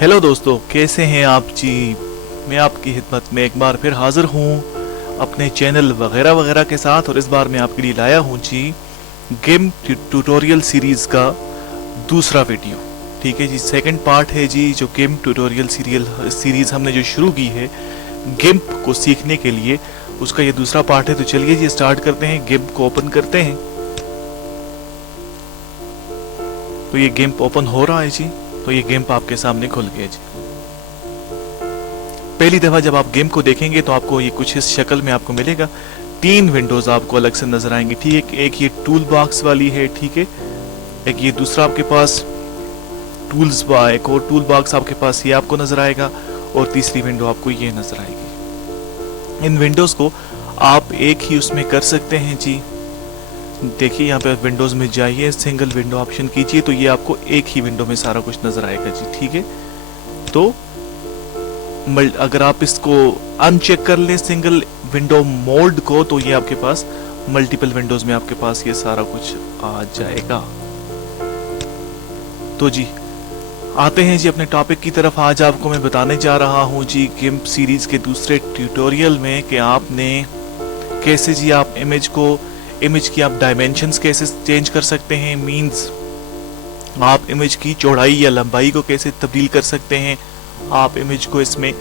Hello दोस्तों, कैसे हैं आप जी। मैं आपकी खिदमत में एक बार फिर हाजिर हूँ अपने चैनल वगैरह वगैरह के साथ, और इस बार मैं आपके लिए लाया हूँ जी गेम ट्यूटोरियल सीरीज़ का दूसरा वीडियो। ठीक है जी, सेकंड पार्ट है जी जो गेम ट्यूटोरियल सीरीज़ हमने जो शुरू की है गिम्प को सीखने के लिए, उसका ये दूसरा पार्ट है। तो चलिए जी स्टार्ट करते हैं, गिम्प को ओपन करते हैं। तो ये गिम्प ओपन हो रहा है जी। तो ये गिम्प आपके सामने खुल गया जी। पहली दफा जब आप गेम को देखेंगे तो आपको ये कुछ इस शक्ल में आपको मिलेगा। 3 विंडोज आपको अलग से नजर आएंगी। ठीक है, एक ये टूल बॉक्स वाली है, ठीक है, एक ये दूसरा आपके पास टूल्स एक और टूल बॉक्स आपके पास ये आपको नजर आएगा, और तीसरी विंडो आपको ये नजर आएगी। इन विंडोज को आप एक ही उसमें कर सकते हैं जी। देखिए यहाँ पे विंडोज में जाइए, सिंगल विंडो ऑप्शन कीजिए, तो ये आपको एक ही विंडो में सारा कुछ नजर आएगा जी। ठीक है, तो अगर आप इसको अनचेक कर लें सिंगल विंडो मोड को, तो ये आपके पास मल्टीपल विंडोज में आपके पास ये सारा कुछ आ जाएगा। तो जी आते हैं जी अपने टॉपिक की तरफ। आज आपको मैं बताने जा रहा हूं जी गिम्प सीरीज के दूसरे ट्यूटोरियल में कि आपने कैसे जी आप इमेज की आप डायमेंशंस कैसे चेंज कर सकते हैं। मींस आप इमेज की चौड़ाई या लंबाई को कैसे तब्दील कर सकते हैं, आप इमेज को इसमें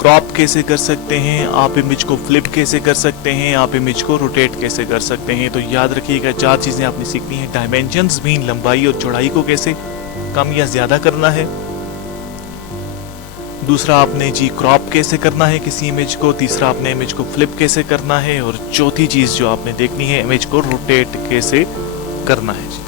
क्रॉप कैसे कर सकते हैं, आप इमेज को फ्लिप कैसे कर सकते हैं, आप इमेज को रोटेट कैसे कर सकते हैं। तो याद रखिएगा 4 चीजें आपने सीखनी है। डायमेंशंस मीन लंबाई और चौड़ाई को कैसे कम या ज्यादा करना है। दूसरा आपने जी क्रॉप कैसे करना है किसी इमेज को। तीसरा आपने इमेज को फ्लिप कैसे करना है, और चौथी चीज जो आपने देखनी है इमेज को रोटेट कैसे करना है जी।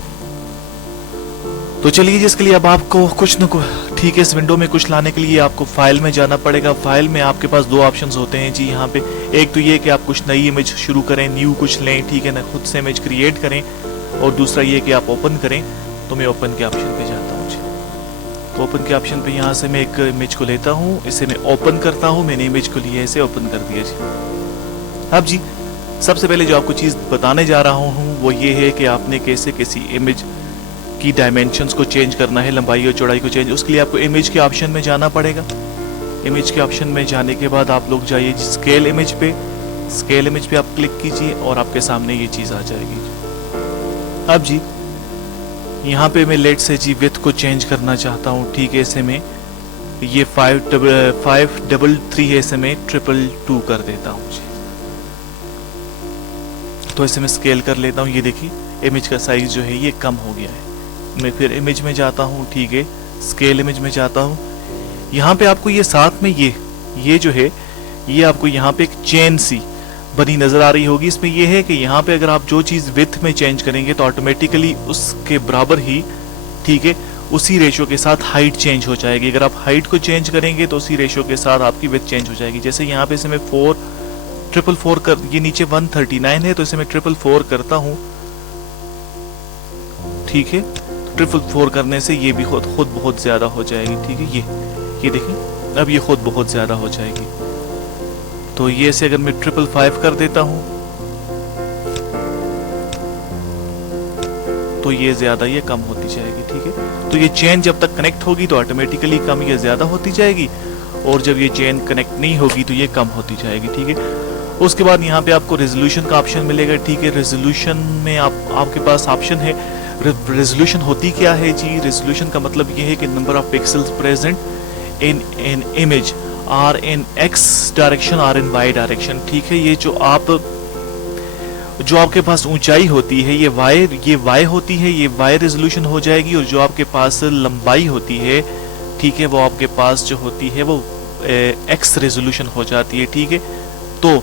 तो चलिए जिसके लिए अब आपको कुछ न कुछ, ठीक है, इस विंडो में कुछ लाने के लिए आपको फाइल में जाना पड़ेगा। फाइल में आपके पास 2 ऑप्शंस होते हैं जी यहाँ पे। एक तो ये कि आप कुछ नई इमेज शुरू करें, न्यू कुछ लें, ठीक है ना, खुद से इमेज क्रिएट करें। और दूसरा ये कि आप ओपन करें। तो मैं ओपन के ऑप्शन पे जाता हूँ जी। तो ओपन के ऑप्शन पे यहाँ से मैं एक इमेज को लेता हूँ, इसे मैं ओपन करता हूँ। मैंने इमेज को लिया, इसे ओपन कर दिया जी। अब जी सबसे पहले जो आपको चीज बताने जा रहा हूँ वो ये है कि आपने कैसे किसी इमेज की डायमेंशंस को चेंज करना है, लंबाई और चौड़ाई को चेंज। उसके लिए आपको इमेज के ऑप्शन में जाना पड़ेगा। इमेज के ऑप्शन में जाने के बाद आप लोग जाइए स्केल इमेज पे। स्केल इमेज पे आप क्लिक कीजिए और आपके सामने ये चीज आ जाएगी। अब जी यहाँ पे मैं लेट से जी विड्थ को चेंज करना चाहता हूँ। ठीक है, इसे मैं ये 533 है, इसे मैं 222 कर देता हूँ जी। तो इसे मैं स्केल कर लेता हूँ। ये देखिए इमेज का साइज जो है ये कम हो गया है। मैं फिर इमेज में जाता हूँ, ठीक है, स्केल इमेज में जाता हूँ। यहाँ पे आपको ये साथ में ये जो है ये आपको यहाँ पे एक चेन सी बनी नजर आ रही होगी। इसमें ये है कि यहाँ पे अगर आप जो चीज विड्थ में चेंज करेंगे तो ऑटोमेटिकली उसके बराबर ही, ठीक है, उसी रेशियो के साथ हाइट चेंज हो जाएगी। अगर आप हाइट को चेंज करेंगे तो उसी रेशियो के साथ आपकी विड्थ चेंज हो जाएगी। जैसे यहाँ पे इसे मैं 444 कर, ये नीचे 139 है तो इसे मैं 444 करता हूँ। ठीक है, 444 करने से ये भी खुद बहुत ज्यादा हो जाएगी। ठीक है, ये देखिए अब ये खुद बहुत ज्यादा हो जाएगी। तो ये से अगर मैं 555 कर देता हूं तो ये ज्यादा ये कम होती जाएगी। ठीक है, तो ये चेन जब तक कनेक्ट होगी तो ऑटोमेटिकली कम ये ज्यादा होती जाएगी, और जब ये चेन कनेक्ट नहीं होगी तो ये कम होती जाएगी। ठीक है, उसके बाद यहाँ पे आपको रेजोल्यूशन का ऑप्शन मिलेगा। ठीक है, रेजोल्यूशन में आपके पास ऑप्शन है। रेजोल्यूशन होती क्या है जी। रेजोल्यूशन का मतलब ये है कि number of pixels present in an image are in X direction or in Y direction. ठीक है, ये जो आपके पास ऊंचाई होती है ये वाई होती है, ये वाई रेजोल्यूशन हो जाएगी। और जो आपके पास लंबाई होती है, ठीक है, वो आपके पास जो होती है वो एक्स रेजोल्यूशन हो जाती है। ठीक है, तो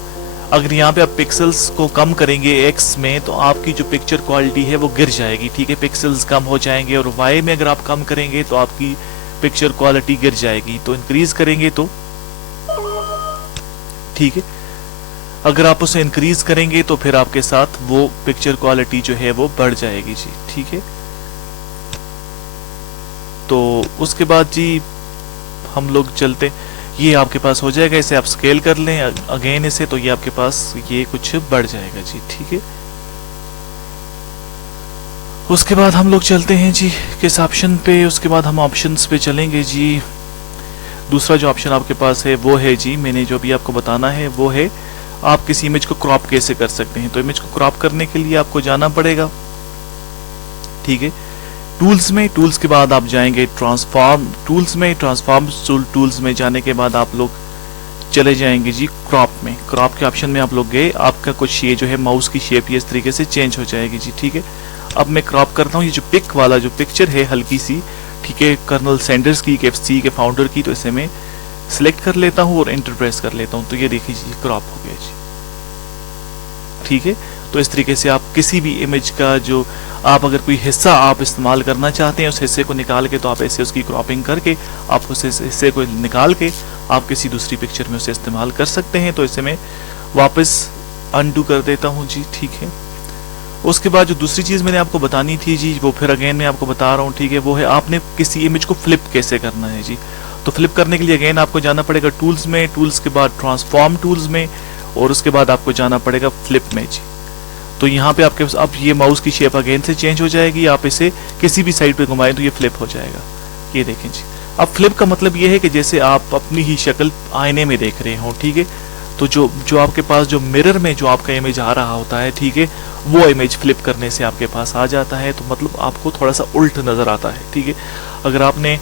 अगर यहाँ पे आप पिक्सल्स को कम करेंगे एक्स में तो आपकी जो पिक्चर क्वालिटी है वो गिर जाएगी। ठीक है, पिक्सल्स कम हो जाएंगे। और वाई में अगर आप कम करेंगे तो आपकी पिक्चर क्वालिटी गिर जाएगी। तो इंक्रीज करेंगे तो, ठीक है, अगर आप उसे इंक्रीज करेंगे तो फिर आपके साथ वो पिक्चर क्वालिटी जो है वो बढ़ जाएगी जी। ठीक है, तो उसके बाद जी हम लोग चलते, ये आपके पास हो जाएगा। इसे आप स्केल कर लें अगेन इसे, तो ये आपके पास ये कुछ बढ़ जाएगा जी। ठीक है, उसके बाद हम लोग चलते हैं जी किस ऑप्शन पे, उसके बाद हम ऑप्शंस पे चलेंगे जी। दूसरा जो ऑप्शन आपके पास है वो है जी, मैंने जो भी आपको बताना है वो है आप किसी इमेज को क्रॉप कैसे कर सकते हैं। तो इमेज को क्रॉप करने के लिए आपको जाना पड़ेगा, ठीक है, टूल्स में। टूल्स के बाद आप जाएंगे ट्रांसफॉर्म टूल्स में। ट्रांसफॉर्म टूल्स में जाने के बाद आप लोग चले जाएंगे जी क्रॉप में। क्रॉप के ऑप्शन में आप लोग गए, आपका कुछ ये जो है माउस की शेप ये इस तरीके से चेंज हो जाएगी जी, ठीक है। अब मैं क्रॉप करता हूँ, ये जो पिक वाला जो पिक्चर है हल्की सी, ठीक है, कर्नल सैंडर्स की KFC के फाउंडर की, तो इसे मैं सिलेक्ट कर लेता हूँ और एंटर प्रेस कर लेता हूँ। तो ये देखिए जी क्रॉप हो गया जी, ठीक है। तो इस तरीके से आप किसी भी इमेज का जो आप अगर कोई हिस्सा आप इस्तेमाल करना चाहते हैं उस हिस्से को निकाल के, तो आप ऐसे उसकी क्रॉपिंग करके आप उस हिस्से को निकाल के आप किसी दूसरी पिक्चर में उसे इस्तेमाल कर सकते हैं। तो इसे मैं वापस अनडू कर देता हूँ जी, ठीक है। उसके बाद जो दूसरी चीज़ मैंने आपको बतानी थी जी, वो फिर अगेन मैं आपको बता रहा हूँ, ठीक है, वो है आपने किसी इमेज को फ्लिप कैसे करना है जी। तो फ्लिप करने के लिए अगेन आपको जाना पड़ेगा टूल्स में, टूल्स के बाद ट्रांसफॉर्म टूल्स में, और उसके बाद आपको जाना पड़ेगा फ्लिप में जी। तो यहाँ पे आपके अब ये माउस की शेप अगेन से चेंज हो जाएगी, आप इसे किसी भी साइड पे घुमाएं तो ये फ्लिप हो जाएगा, ये देखें जी। अब फ्लिप का मतलब ये है कि जैसे आप अपनी ही शक्ल आईने में देख रहे हो, ठीक है। तो जो आपके पास जो मिरर में जो आपका इमेज आ रहा होता है, ठीक है, वो इमेज फ्लिप करने से आपके पास आ जाता है। तो मतलब आपको थोड़ा सा उल्ट नज़र आता है, ठीक है। अगर आपने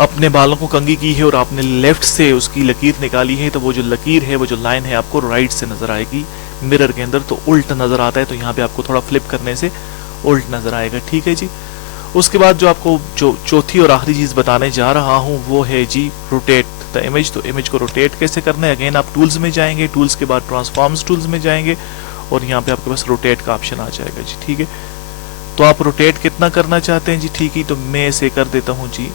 अपने बालों को कंघी की है और आपने लेफ्ट से उसकी लकीर निकाली है, तो वो जो लकीर है, वो जो लाइन है, आपको राइट से नज़र आएगी मिरर के अंदर, तो उल्ट नज़र आता है। तो यहाँ पे आपको थोड़ा फ्लिप करने से उल्ट नज़र आएगा, ठीक है जी। उसके बाद जो आपको जो चौथी और आखिरी चीज़ बताने जा रहा हूँ वो है जी रोटेट द इमेज। तो इमेज को रोटेट कैसे करना है, अगेन आप टूल्स में जाएंगे, टूल्स के बाद ट्रांसफॉर्म्स टूल्स में जाएंगे और यहाँ पे आपके पास रोटेट का ऑप्शन आ जाएगा जी, ठीक है। तो आप रोटेट कितना करना चाहते हैं जी, ठीक है, तो मैं इसे कर देता हूँ जी,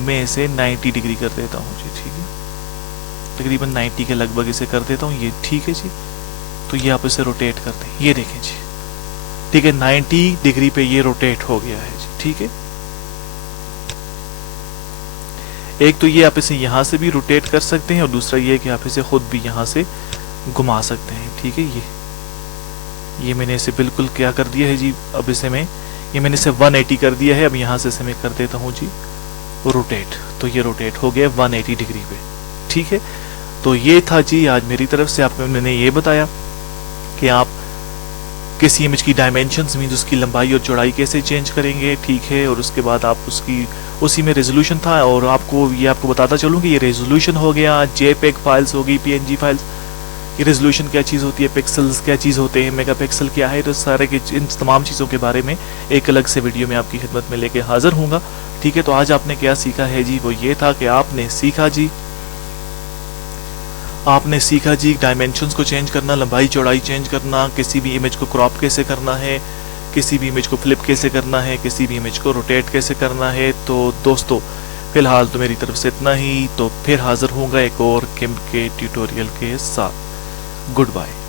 मैं इसे 90 डिग्री कर देता हूँ जी, ठीक है, तकरीबन 90 के लगभग इसे कर देता हूँ ये, ठीक है जी। तो ये आप इसे रोटेट करते हैं, ये देखें जी, ठीक है, 90 डिग्री पे ये रोटेट हो गया है जी, ठीक है। एक तो ये आप इसे यहाँ से भी रोटेट कर सकते हैं और दूसरा ये कि आप इसे खुद भी यहाँ से घुमा सकते हैं, ठीक है। ये मैंने इसे बिल्कुल क्या कर दिया है जी, अब इसे मैंने इसे 180 कर दिया है। अब यहाँ से इसे मैं कर देता हूँ जी रोटेट, तो ये रोटेट हो गया 180 डिग्री पे, ठीक है। तो ये था जी आज मेरी तरफ से आपको मैंने ये बताया कि आप किसी इमेज की डायमेंशंस मीन्स उसकी लंबाई और चौड़ाई कैसे चेंज करेंगे, ठीक है। और उसके बाद आप उसी में रेजोल्यूशन था, और आपको बताता चलूँ कि ये रेजोल्यूशन हो गया, JPEG फाइल्स होगी, PNG फाइल्स, ये रेजोल्यूशन क्या चीज़ होती है, पिक्सल्स क्या चीज़ होते हैं, मेगापिक्सल क्या है, तो सारे के इन तमाम चीज़ों के बारे में एक अलग से वीडियो में आपकी खिदमत में लेके हाजिर हूँगा, ठीक है। तो आज आपने क्या सीखा है जी, वो ये था कि आपने सीखा जी डायमेंशंस को चेंज करना, लंबाई चौड़ाई चेंज करना, किसी भी इमेज को क्रॉप कैसे करना है, किसी भी इमेज को फ्लिप कैसे करना है, किसी भी इमेज को रोटेट कैसे करना है। तो दोस्तों फिलहाल तो मेरी तरफ से इतना ही, तो फिर हाजिर होऊंगा एक और किम के ट्यूटोरियल के साथ। Good bye.